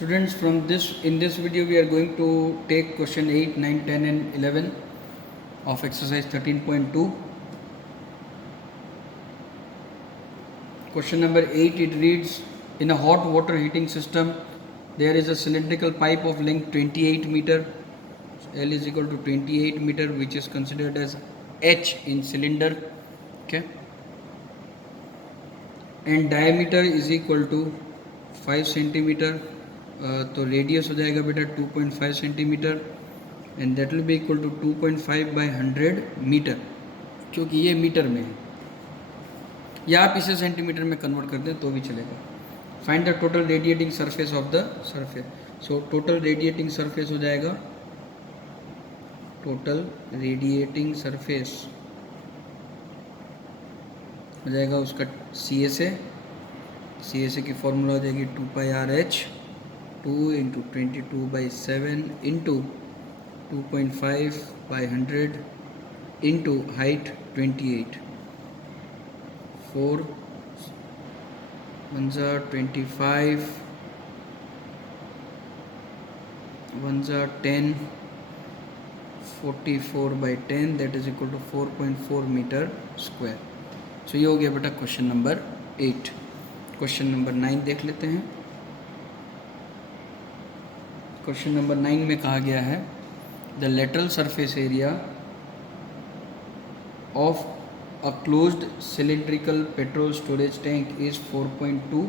Students, in this video we are going to take question 8, 9, 10 and 11 of exercise 13.2. Question number 8, it reads, in a hot water heating system there is a cylindrical pipe of length 28 meter, L is equal to 28 meter, which is considered as H in cylinder, okay, and diameter is equal to 5 centimetre, तो radius हो जाएगा बेटा 2.5 centimetre and that will be equal to 2.5 by 100 metre, क्योंकि ये metre में है, या आप इसे सेंटीमीटर में कन्वर्ट कर दें तो भी चलेगा. Find the total radiating surface of the surface. So total radiating surface हो जाएगा, टोटल रेडिएटिंग सरफेस हो जाएगा उसका सी एस ए की फॉर्मूला हो जाएगी 2 pi r h 2 into 22/7 into 2.5 by 100 into height 28, 4 1 25 1 10 44/10 that is equal to 4.4 metre square. So ये हो गया बेटा क्वेश्चन नंबर 8. क्वेश्चन नंबर 9 देख लेते हैं. क्वेश्चन नंबर 9 में कहा गया है the lateral surface area of a closed cylindrical petrol storage tank is 4.2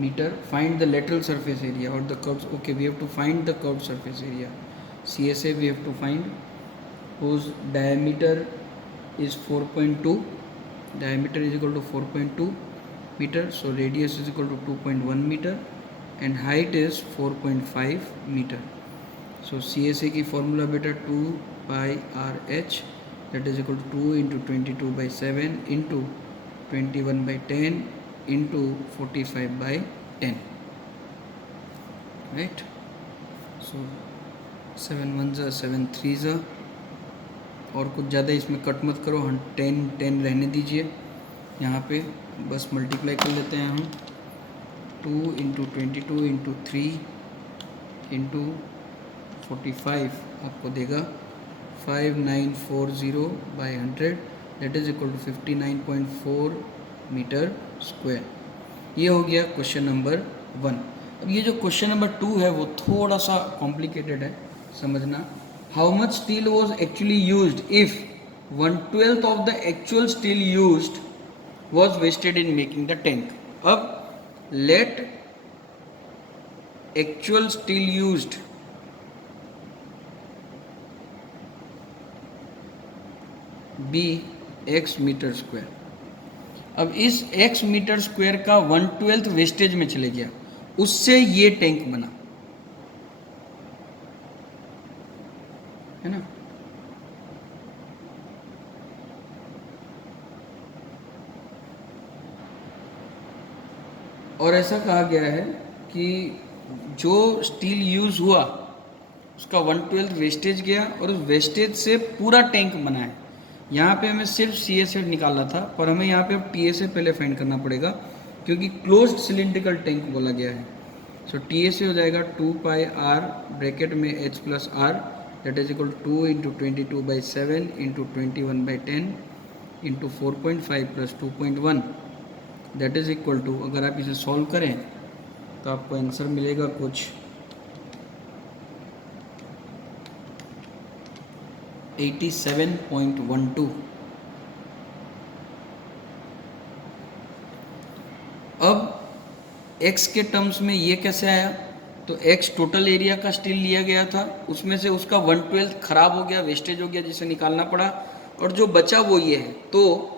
metre. Find the lateral surface area और the curves. Okay, we have to find the curve surface area. CSA we have to find, whose diameter is 4.2, diameter is equal to 4.2 meter, so radius is equal to 2.1 meter and height is 4.5 meter. So CSA की formula बेटा 2 pi RH that is equal to 2 into 22/7 into 21/10 into 45/10, right? So 7 1 7 3 और कुछ ज़्यादा इसमें cut मत करो, 10 रहने दीजिए. यहाँ पे बस मल्टीप्लाई कर लेते हैं हम. 2 इंटू 22 इंटू 3 इंटू 45 आपको देगा 5940/100 that is equal to 59.4 metre square. ये हो गया क्वेश्चन नंबर 1. अब ये जो क्वेश्चन नंबर 2 है वो थोड़ा सा कॉम्प्लिकेटेड है, समझना. How much steel was actually used if 1/12 of the actual steel used was wasted in making the tank. अब let actual steel used be x metre square. अब इस x मीटर स्क्वायर का 1/12 वेस्टेज में चले गया, उससे ये टैंक बना, है ना. और ऐसा कहा गया है कि जो स्टील यूज हुआ उसका 1/12 वेस्टेज गया और उस वेस्टेज से पूरा टैंक बना है. यहाँ पे हमें सिर्फ CSA निकालना था, पर हमें यहाँ पे अब TSA पहले फाइंड करना पड़ेगा क्योंकि क्लोज्ड सिलिंड्रिकल टैंक बोला गया है. सो TSA हो जाएगा 2 पाई आर ब्रैकेट में H plus r that is equal to 2 into 22/7 into 21/10 into 4.5 plus 2.1 that is equal to, अगर आप इसे सॉल्व करें तो आपको आंसर मिलेगा कुछ 87.12. अब x के टर्म्स में ये कैसे आया, तो x टोटल एरिया का स्टील लिया गया था, उसमें से उसका 1/12 खराब हो गया, वेस्टेज हो गया, जिसे निकालना पड़ा, और जो बचा वो ये है. तो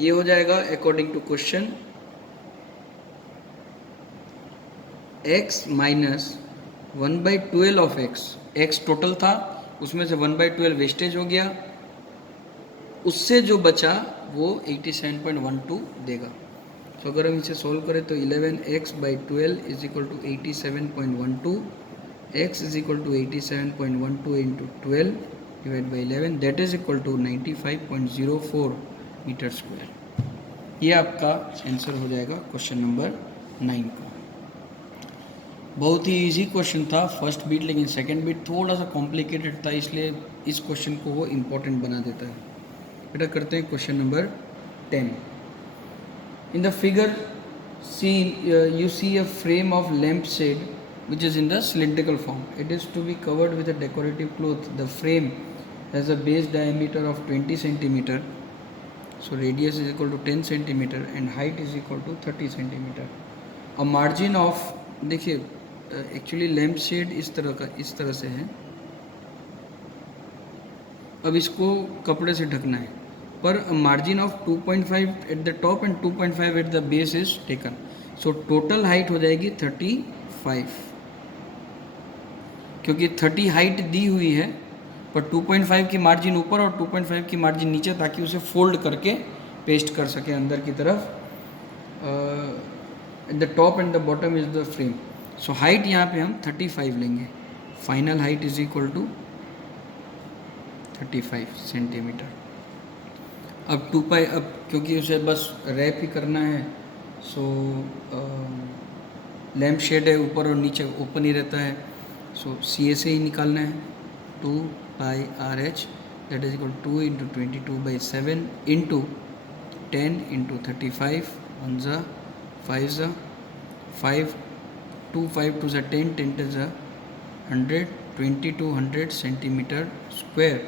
ये हो जाएगा according to question x minus 1/12 of x total था, उसमें से 1/12 वेस्टेज हो गया, उससे जो बचा वो 87.12 देगा. तो अगर हम इसे सॉल्व करें तो 11x/12 is equal to 87.12, x is equal to 87.12 into 12 divide by 11 that is equal to 95.04 metre square. ये आपका आंसर हो जाएगा क्वेश्चन नंबर 9 का. बहुत ही इजी क्वेश्चन था फर्स्ट बीट, लेकिन सेकंड बीट थोड़ा सा कॉम्प्लिकेटेड था, इसलिए इस क्वेश्चन को वो इम्पोर्टेंट बना देता है। बेटा करते हैं question number 10। In the figure you see a frame of lampshade which is in the cylindrical form. It is to be covered with a decorative cloth. The frame has a base diameter of 20 centimeter, so radius is equal to 10 centimeter and height is equal to 30 centimeter. A margin of, देखिए actually lamp shade इस तरह से है। अब इसको कपड़े से ढकना है, पर margin of 2.5 eight the top and 2.5 at the base is taken, so total height हो जाएगी 35, क्योंकि 30 हाइट दी हुई है, पर 2.5 की मार्जिन ऊपर और 2.5 की मार्जिन नीचे, ताकि उसे फोल्ड करके पेस्ट कर सके अंदर की तरफ। At the top and the bottom is the frame, so height यहाँ पे हम 35 लेंगे। Final height is equal to 35 centimetre. अब 2 अब क्योंकि उसे बस रैप ही करना है, सो लैम्प शेड है, ऊपर और नीचे ओपन ही रहता है, सो सी से ही निकालना है। 2πRH that is equal 2 into 22/7 into 10 into 35 1 ज़ा 5 ज़ा 5 2 5 2 ज़ा 10 10 2 ज़ा 100 2200 सेंटीमीटर स्क्वायर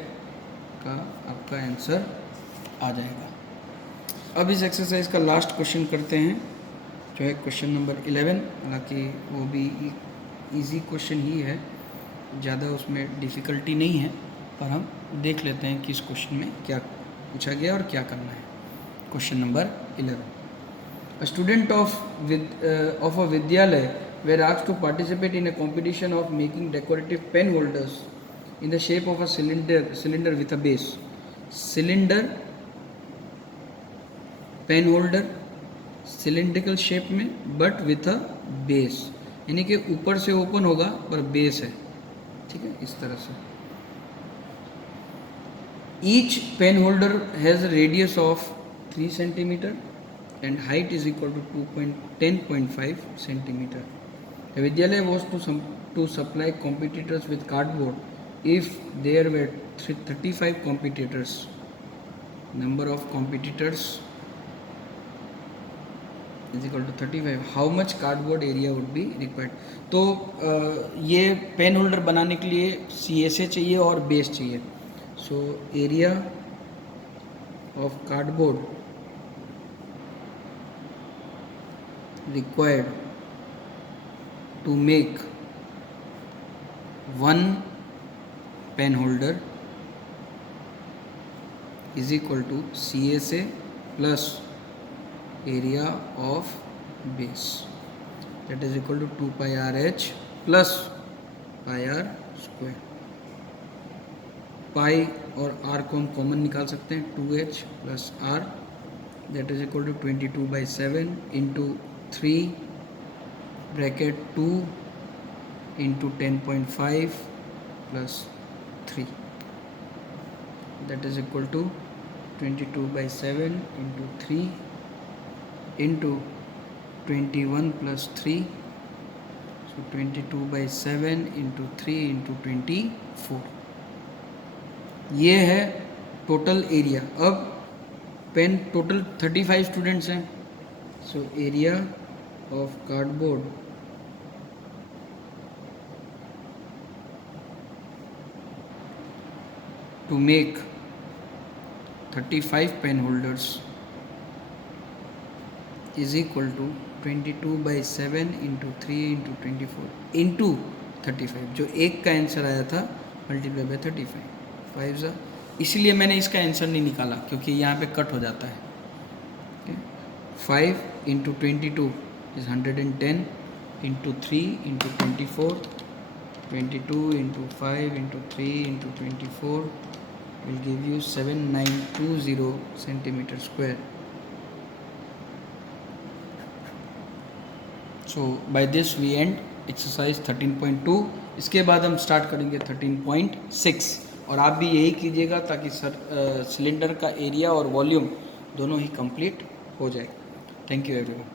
का आपका आंसर आ जाएगा। अब इस एक्सरसाइज का लास्ट क्वेश्चन करते हैं, जो है क्वेश्चन नंबर 11। हालांकि वो भी इजी क्वेश्चन ही है, ज़्यादा उसमें डिफ़िकल्टी नहीं है, पर हम देख लेते हैं कि इस क्वेश्चन में क्या पूछा गया और क्या करना है। Question number 11, a student of a विद्यालय were asked to participate in a competition of making decorative pen holders in the shape of a cylinder with a base. Cylinder, pen holder cylindrical shape में but with a base, यानी कि ऊपर से open होगा पर base है, ठीक है, इस तरह से। Each pen holder has radius of 3 centimetre and height is equal to 10.5 centimetre. The Vidyalaya was to supply competitors with cardboard if there were 35 competitors. Number of competitors is equal to 35. How much cardboard area would be required? तो ये pen holder बनाने के लिए CSA चाहिए और base चाहिए. So area of cardboard required to make one pen holder is equal to CSA plus area of base, that is equal to 2 pi RH plus pi r square. pi और r को हम common निकाल सकते हैं, 2h plus r that is equal to 22/7 into 3 bracket 2 into 10.5 plus 3 that is equal to 22/7 into 3 into 21 plus 3, so 22/7 into 3 into 24. ये है total area. अब पेन टोटल 35 स्टूडेंट्स हैं, so area of cardboard to make 35 pen holders is equal to 22/7 into 3 into 24 into 35. जो एक का answer आया था मल्टीप्लाई बाय 35 5 ज़ा, इसलिए मैंने इसका आंसर नहीं निकाला क्योंकि यहाँ पे कट हो जाता है. 5 into 22 is 110 into 3 into 24, 22 into 5 into 3 into 24 will give you 7920 centimeter square. So by this we end exercise 13.2. इसके बाद हम स्टार्ट करेंगे 13.6 और आप भी यही कीजिएगा ताकि सिलेंडर का एरिया और वॉल्यूम दोनों ही कंप्लीट हो जाए. Thank you everyone.